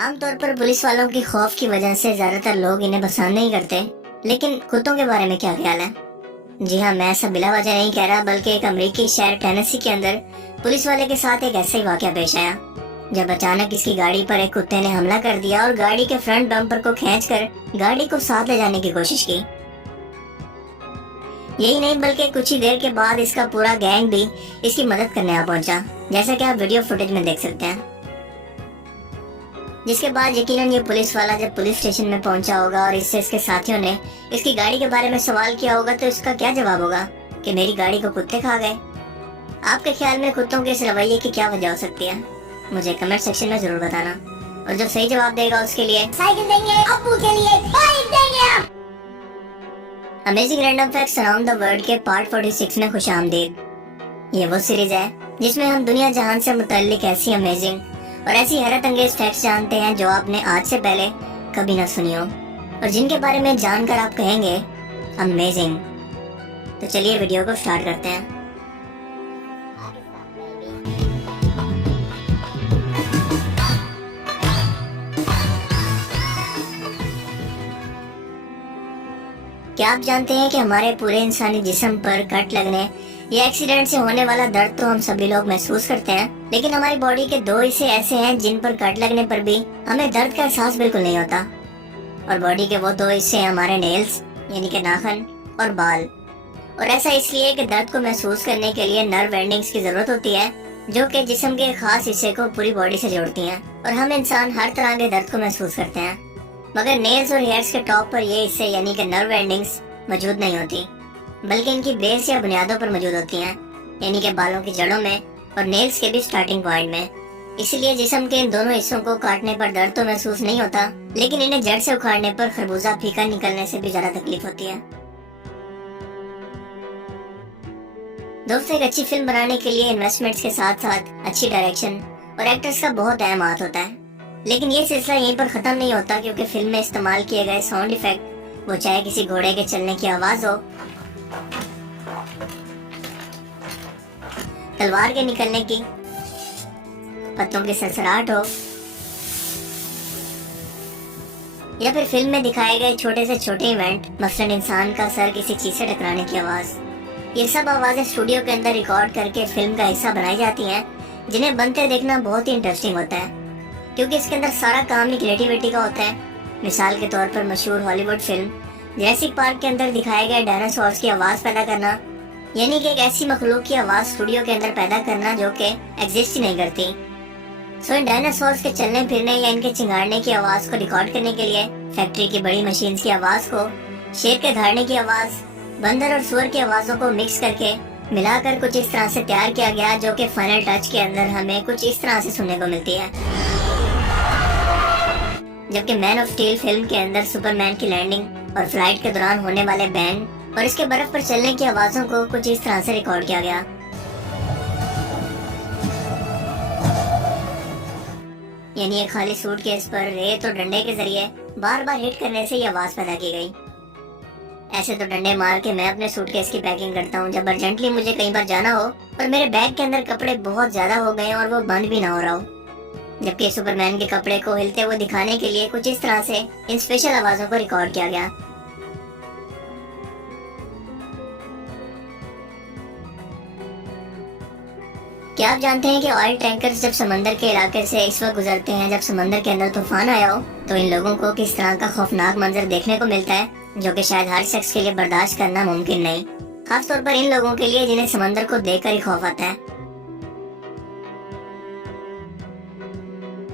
आमतौर पर पुलिस वालों की खौफ की वजह से ज्यादातर लोग इन्हें पसंद नहीं करते, लेकिन कुत्तों के बारे में क्या ख्याल है? जी हाँ, मैं ऐसा बिला वजह नहीं कह रहा, बल्कि एक अमेरिकी शहर टेनेसी के अंदर पुलिस वाले के साथ एक ऐसा ही वाकया पेश आया जब अचानक इसकी गाड़ी पर एक कुत्ते ने हमला कर दिया और गाड़ी के फ्रंट बम्पर को खींचकर गाड़ी को साथ ले जाने की कोशिश की। यही नहीं बल्कि कुछ ही देर के बाद इसका पूरा गैंग भी इसकी मदद करने आ पहुंचा, जैसा कि आप वीडियो फुटेज में देख सकते हैं। जिसके बाद यकीनन ये पुलिस वाला जब पुलिस स्टेशन में पहुंचा होगा और इससे इसके साथियों ने इसकी गाड़ी के बारे में सवाल किया होगा, तो इसका क्या जवाब होगा कि मेरी गाड़ी को कुत्ते खा गए। आपके ख्याल में कुत्तों के इस रवैये की क्या वजह हो सकती है? मुझे कमेंट सेक्शन में जरूर बताना, और जो सही जवाब देगा उसके लिए साइकिल देंगे, अप्पू के लिए बाइक देंगे। Amazing random facts around the world के पार्ट 46 में खुशामदीद। ये वो सीरीज है जिसमें हम दुनिया जहान से मुतल्लिक ऐसी अमेजिंग और ऐसी हैरत अंगेज फैक्ट्स जानते हैं जो आपने आज से पहले कभी ना सुनी हो, और जिनके बारे में जानकर आप कहेंगे अमेजिंग। तो चलिए वीडियो को स्टार्ट करते हैं। क्या आप जानते हैं कि हमारे पूरे इंसानी जिस्म पर कट लगने या एक्सीडेंट से होने वाला दर्द तो हम सभी लोग महसूस करते हैं, लेकिन हमारी बॉडी के दो हिस्से ऐसे हैं जिन पर कट लगने पर भी हमें दर्द का एहसास बिल्कुल नहीं होता। और बॉडी के वो दो हिस्से हैं हमारे नेल्स यानी कि नाखून और बाल। और ऐसा इसलिए कि दर्द को महसूस करने के लिए नर्व एंडिंग्स की जरूरत होती है, जो कि जिस्म के खास हिस्से को पूरी बॉडी से जोड़ती हैं, और हम इंसान हर तरह के दर्द को महसूस करते हैं। मगर नेल्स और हेयर्स के टॉप पर ये हिस्से यानी कि नर्व एंडिंग्स मौजूद नहीं होती, बल्कि इनकी बेस या बुनियादों पर मौजूद होती हैं, यानी कि बालों की जड़ों में और नेल्स के भी स्टार्टिंग पॉइंट में। इसलिए जिस्म के इन दोनों हिस्सों को काटने पर दर्द तो महसूस नहीं होता, लेकिन इन्हें जड़ से उखाड़ने पर खरबूजा फीका निकलने से भी ज्यादा तकलीफ होती है। दोस्तों, एक अच्छी फिल्म बनाने के लिए इन्वेस्टमेंट्स के साथ साथ अच्छी डायरेक्शन और एक्टर्स का बहुत अहम हाथ होता है। लेकिन ये सिलसिला यहीं पर खत्म नहीं होता, क्योंकि फिल्म में इस्तेमाल किए गए साउंड इफेक्ट, वो चाहे किसी घोड़े के चलने की आवाज हो, तलवार के निकलने की, पत्तों की सरसराहट हो, या फिर फिल्म में दिखाए गए छोटे से छोटे इवेंट, मसलन इंसान का सर किसी चीज से टकराने की आवाज, ये सब आवाजें स्टूडियो के अंदर रिकॉर्ड करके फिल्म का हिस्सा बनाई जाती हैं, जिन्हें बनते देखना बहुत ही इंटरेस्टिंग होता है, क्योंकि इसके अंदर सारा काम ही क्रिएटिविटी का होता है। मिसाल के तौर पर मशहूर हॉलीवुड फिल्म जुरासिक पार्क के अंदर दिखाए गए डायनासोर्स की आवाज पैदा करना, यानी कि एक ऐसी मखलूक की आवाज स्टूडियो के अंदर पैदा करना जो कि एग्जिस्ट ही नहीं करती। सो इन डायनासोर्स के चलने फिरने या इनके चिंगाड़ने की आवाज को रिकॉर्ड करने के लिए फैक्ट्री की बड़ी मशीन की आवाज को शेर के दहाड़ने की आवाज, बंदर और सुअर की आवाजों को मिक्स करके मिलाकर कुछ इस तरह से तैयार किया गया, जो कि फाइनल टच के अंदर हमें कुछ इस तरह से सुनने को मिलती है। जबकि मैन ऑफ स्टील फिल्म के अंदर सुपरमैन की लैंडिंग और फ्लाइट के दौरान होने वाले बैंग और इसके बर्फ पर चलने की आवाजों को कुछ इस तरह से रिकॉर्ड किया गया। यानी एक खाली सूटकेस पर रेत और डंडे के जरिए बार बार हिट करने से ये आवाज पैदा की गई। ऐसे तो डंडे मार के मैं अपने सूटकेस की पैकिंग करता हूँ जब अर्जेंटली मुझे कहीं पर जाना हो और मेरे बैग के अंदर कपड़े बहुत ज्यादा हो गए और वो बंद भी ना हो रहा हो। जबकि सुपरमैन के कपड़े को हिलते हुए दिखाने के लिए कुछ इस तरह से इन स्पेशल आवाजों को रिकॉर्ड किया गया। क्या आप जानते हैं कि ऑयल टैंकर्स जब समंदर के इलाके से इस वक्त गुजरते हैं जब समंदर के अंदर तूफान आया हो, तो इन लोगों को किस तरह का खौफनाक मंजर देखने को मिलता है, जो कि शायद हर शख्स के लिए बर्दाश्त करना मुमकिन नहीं, खासतौर पर इन लोगों के लिए जिन्हें समंदर को देखकर ही खौफ आता है।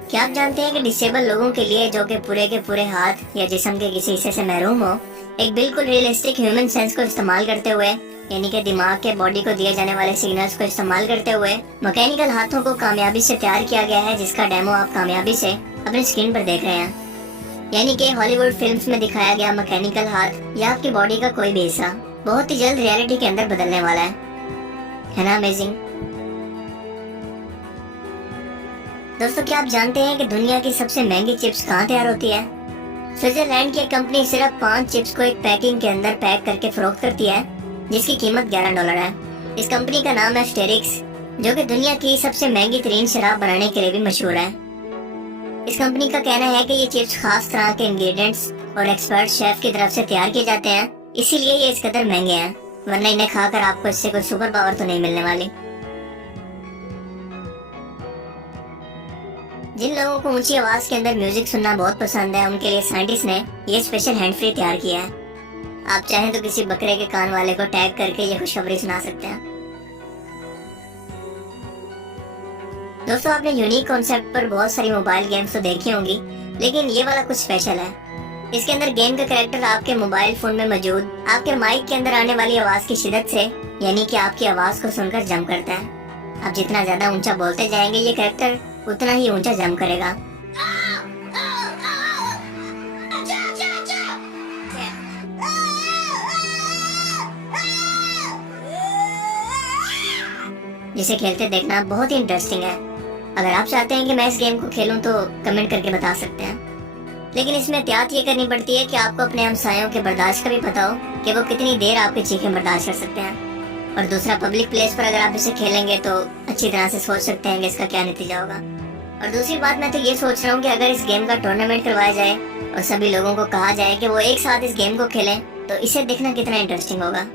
क्या आप जानते हैं कि डिसेबल लोगों के लिए, जो कि पूरे के पूरे हाथ या जिस्म के किसी हिस्से से महरूम हो, एक बिल्कुल रियलिस्टिक ह्यूमन सेंस को इस्तेमाल करते हुए, यानी कि दिमाग के बॉडी को दिए जाने वाले सिग्नल्स को इस्तेमाल करते हुए मैकेनिकल हाथों को कामयाबी से तैयार किया गया है, जिसका डेमो आप कामयाबी से अपने स्क्रीन पर देख रहे हैं। यानी कि हॉलीवुड फिल्म्स में दिखाया गया मैकेनिकल हाथ या आपकी बॉडी का कोई भी हिस्सा बहुत ही जल्द रियलिटी के अंदर बदलने वाला है ना अमेजिंग? दोस्तों, क्या आप जानते हैं कि दुनिया की सबसे महंगी चिप्स कहाँ तैयार होती है? स्विट्जरलैंड की एक कंपनी सिर्फ 5 चिप्स को एक पैकिंग के अंदर पैक करके फरोख्त करती है, जिसकी कीमत $11 है। इस कंपनी का नाम है एस्टेरिक्स, जो कि दुनिया की सबसे महंगी तरीन शराब बनाने के लिए भी मशहूर है। इस कंपनी का कहना है कि ये चिप्स खास तरह के इंग्रेडिएंट्स और एक्सपर्ट शेफ की तरफ से तैयार किए जाते हैं, इसीलिए ये इस कदर महंगे हैं, वरना इन्हें खाकर आपको इससे कोई सुपर पावर तो नहीं मिलने वाली। जिन लोगों को ऊंची आवाज के अंदर म्यूजिक सुनना बहुत पसंद है, उनके लिए साइंटिस्ट ने ये स्पेशल हैंड फ्री तैयार किया है। आप चाहें तो किसी बकरे के कान वाले को टैग करके ये खुशखबरी सुना सकते हैं। दोस्तों, आपने यूनिक कॉन्सेप्ट पर बहुत सारी मोबाइल गेम्स तो देखी होंगी, लेकिन ये वाला कुछ स्पेशल है। इसके अंदर गेम का कैरेक्टर आपके मोबाइल फोन में मौजूद आपके माइक के अंदर आने वाली आवाज की शिद्दत से, यानी कि आपकी आवाज को सुनकर जंप करता है। आप जितना ज्यादा ऊंचा बोलते जाएंगे, ये कैरेक्टर उतना ही ऊंचा जंप करेगा। जिसे खेलते देखना बहुत ही इंटरेस्टिंग है। अगर आप चाहते हैं कि मैं इस गेम को खेलूं तो कमेंट करके बता सकते हैं, लेकिन इसमें एहतियात ये करनी पड़ती है कि आपको अपने हमसायों के बर्दाश्त का भी पता हो कि वो कितनी देर आपकी चीखें बर्दाश्त कर सकते हैं। और दूसरा, पब्लिक प्लेस पर अगर आप इसे खेलेंगे तो अच्छी तरह से सोच सकते हैं कि इसका क्या नतीजा होगा। और दूसरी बात, मैं तो ये सोच रहा हूँ कि अगर इस गेम का टूर्नामेंट करवाया जाए और सभी लोगों को कहा जाए कि वो एक साथ इस गेम को खेलें, तो इसे देखना कितना इंटरेस्टिंग होगा।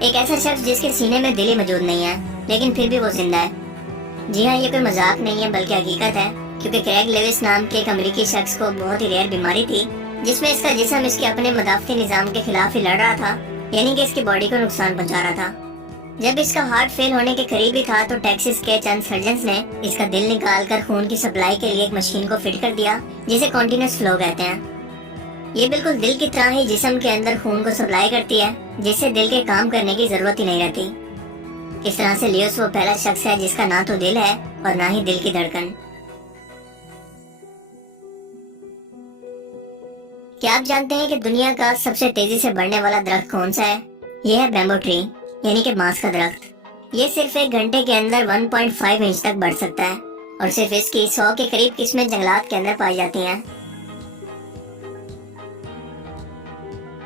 एक ऐसा शख्स जिसके सीने में दिल ही मौजूद नहीं है, लेकिन फिर भी वो जिंदा है। जी हाँ, ये कोई मजाक नहीं है बल्कि हकीकत है, क्योंकि क्रेग लेविस नाम के एक अमेरिकी शख्स को बहुत ही रेयर बीमारी थी, जिसमें इसका जिस्म इसके अपने मदाफती निजाम के खिलाफ ही लड़ रहा था, यानी कि इसकी बॉडी को नुकसान पहुंचा रहा था। जब इसका हार्ट फेल होने के करीब ही था तो टेक्सास के चंद सर्जन्स ने इसका दिल निकालकर खून की सप्लाई के लिए एक मशीन को फिट कर दिया, जिसे कॉन्टिन्यूस फ्लो कहते हैं। ये बिल्कुल दिल की तरह ही जिस्म के अंदर खून को सप्लाई करती है, जिससे दिल के काम करने की जरूरत ही नहीं रहती। इस तरह से लियोस वो पहला शख्स है जिसका ना तो दिल है और ना ही दिल की धड़कन। क्या आप जानते हैं कि दुनिया का सबसे तेजी से बढ़ने वाला दरख्त कौन सा है? यह है बैम्बू ट्री, यानी कि बांस का दरख्त। ये सिर्फ एक घंटे के अंदर 1.5 इंच तक बढ़ सकता है और सिर्फ इसकी 100 के करीब किस्में जंगलात के अंदर पाई जाती हैं।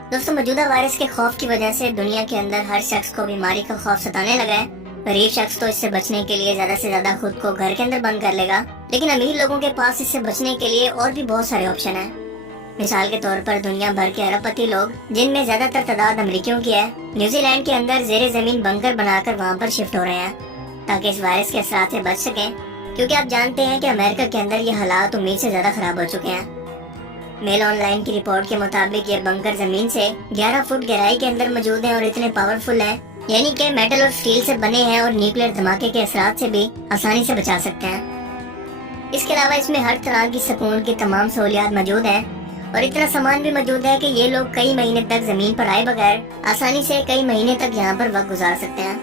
दोस्तों, मौजूदा वायरस के खौफ की वजह से दुनिया के अंदर हर शख्स को बीमारी का खौफ सताने लगा है। गरीब शख्स तो इससे बचने के लिए ज्यादा से ज्यादा खुद को घर के अंदर बंद कर लेगा, लेकिन अमीर लोगों के पास इससे बचने के लिए और भी बहुत सारे ऑप्शन हैं। मिसाल के तौर पर दुनिया भर के अरबपति लोग, जिनमें ज्यादातर तादाद अमेरिकियों की है, न्यूजीलैंड के अंदर जेरे जमीन बंकर बनाकर वहाँ पर शिफ्ट हो रहे हैं ताकि इस वायरस के असरात से बच सकें, क्योंकि आप जानते हैं कि अमेरिका के अंदर ये हालात उम्मीद से ज्यादा खराब हो चुके हैं। मेल ऑनलाइन की रिपोर्ट के मुताबिक ये बंकर जमीन से 11 फुट गहराई के अंदर मौजूद है और इतने पावरफुल है, यानी कि मेटल और स्टील से बने हैं और न्यूक्लियर धमाके के असरात से भी आसानी से बचा सकते हैं। इसके अलावा इसमें हर तरह की सुकून की तमाम सहूलियात मौजूद है और इतना सामान भी मौजूद है कि ये लोग कई महीने तक जमीन पर आए बगैर आसानी से कई महीने तक यहाँ पर वक्त गुजार सकते हैं।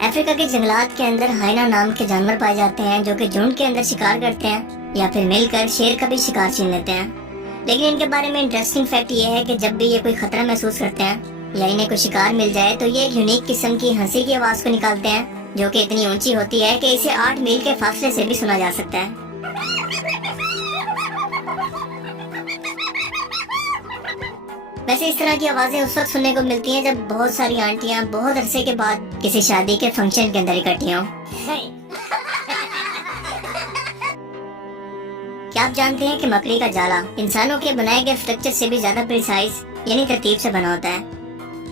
अफ्रीका के जंगलात के अंदर हाइना नाम के जानवर पाए जाते हैं जो कि झुंड के अंदर शिकार करते हैं या फिर मिलकर शेर का भी शिकार छीन लेते हैं। लेकिन इनके बारे में इंटरेस्टिंग फैक्ट ये है कि जब भी ये कोई खतरा महसूस करते हैं या इन्हें कोई शिकार मिल जाए तो ये एक यूनिक किस्म की हंसी की आवाज को निकालते हैं, जो कि इतनी ऊंची होती है कि इसे 8 मील के फासले से भी सुना जा सकता है। वैसे इस तरह की आवाजें उस वक्त सुनने को मिलती हैं जब बहुत सारी आंटियां बहुत अरसे के बाद किसी शादी के फंक्शन के अंदर इकट्ठी हों। क्या आप जानते हैं कि मकड़ी का जाला इंसानों के बनाए गए स्ट्रक्चर से भी ज्यादा प्रिसाइज यानी तरतीब से बना होता है?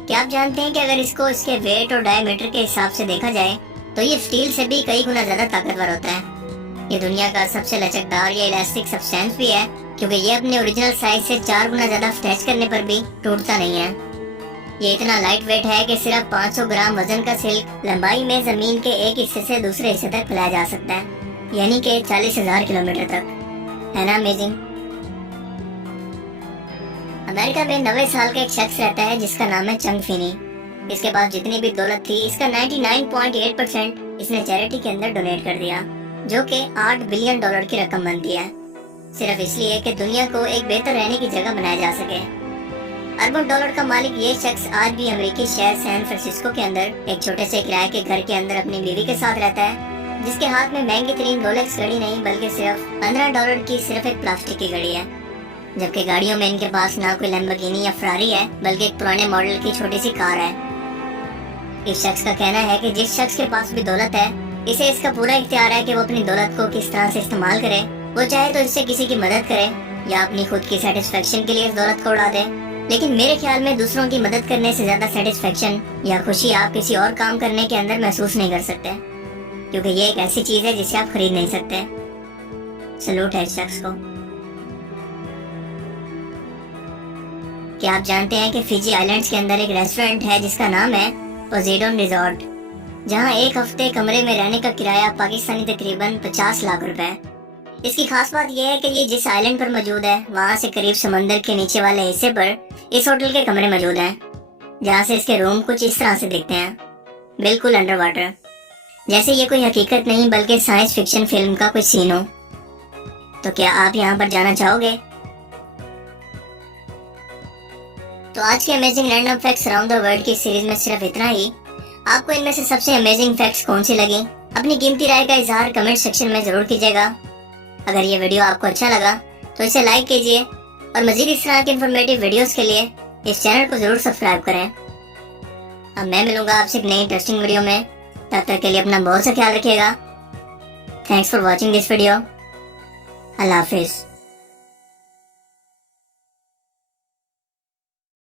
क्या आप जानते हैं कि अगर इसको इसके वेट और डायमीटर के हिसाब से देखा जाए तो ये स्टील से भी कई गुना ज्यादा ताकतवर होता है। ये दुनिया का सबसे लचकदार या इलास्टिक सब्सटेंस भी है, क्योंकि ये अपने ओरिजिनल साइज से 4 गुना ज्यादा स्ट्रेच करने पर भी टूटता नहीं है। ये इतना लाइट वेट है कि सिर्फ 500 ग्राम वजन का सिल्क लंबाई में जमीन के एक हिस्से से दूसरे हिस्से तक फैलाया जा सकता है, यानी कि 40,000 किलोमीटर तक। है ना अमेजिंग? अमेरिका में 90 साल का एक शख्स रहता है जिसका नाम है चंग फिनी। इसके पास जितनी भी दौलत थी, इसका 99.8% इसने चैरिटी के अंदर डोनेट कर दिया, जो कि $8 बिलियन की रकम बनती है, सिर्फ इसलिए कि दुनिया को एक बेहतर रहने की जगह बनाया जा सके। अरबों डॉलर का मालिक ये शख्स आज भी अमेरिकी शहर सैन फ्रांसिस्को के अंदर एक छोटे से किराए के घर के अंदर अपनी बीवी के साथ रहता है, जिसके हाथ में महंगी तरीन रोलेक्स घड़ी नहीं बल्कि सिर्फ $15 की सिर्फ एक प्लास्टिक की घड़ी है, जबकि गाड़ियों में इनके पास ना कोई लैम्बोर्गिनी या फरारी है बल्कि एक पुराने मॉडल की छोटी सी कार है। इस शख्स का कहना है कि जिस शख्स के पास भी दौलत है, इसे इसका पूरा इख्तियार है कि वो अपनी दौलत को किस तरह से इस्तेमाल करे। वो चाहे तो इससे किसी की मदद करे या अपनी खुद की सेटिस्फेक्शन के लिए इस दौलत को उड़ा दे। लेकिन मेरे ख्याल में दूसरों की मदद करने से ज्यादा सेटिस्फेक्शन या खुशी आप किसी और काम करने के अंदर महसूस नहीं कर सकते, क्योंकि ये एक ऐसी चीज है जिसे आप खरीद नहीं सकते। सलूट है इस शख्स को। क्या आप जानते हैं कि फिजी आइलैंड्स के अंदर एक रेस्टोरेंट है जिसका नाम है पोसेडोन रिजॉर्ट, जहां एक हफ्ते कमरे में रहने का किराया पाकिस्तानी तकरीबन 50 लाख रुपए है। इसकी खास बात यह है कि ये जिस आइलैंड पर मौजूद है वहां से करीब समंदर के नीचे वाले हिस्से पर इस होटल के कमरे मौजूद हैं, जहां से इसके रूम कुछ इस तरह से दिखते हैं, बिल्कुल अंडर वाटर, जैसे ये कोई हकीकत नहीं बल्कि साइंस फिक्शन फिल्म का कोई सीन हो। तो क्या आप यहाँ पर जाना चाहोगे? तो आज के amazing random facts around the world की सीरीज में सिर्फ इतना ही। आपको इनमें से सबसे अमेजिंग फैक्ट्स कौन सी लगी? अपनी कीमती राय का इजहार कमेंट सेक्शन में जरूर कीजिएगा। अगर ये वीडियो आपको अच्छा लगा तो इसे लाइक कीजिए और मजीद इस तरह के इंफॉर्मेटिव वीडियोस के लिए इस चैनल को जरूर सब्सक्राइब करें। अब मैं मिलूंगा आपसे एक नई इंटरेस्टिंग वीडियो में। तब तक के लिए अपना बहुत सा ख्याल रखिएगा। Thanks for watching this video. Allah Hafiz.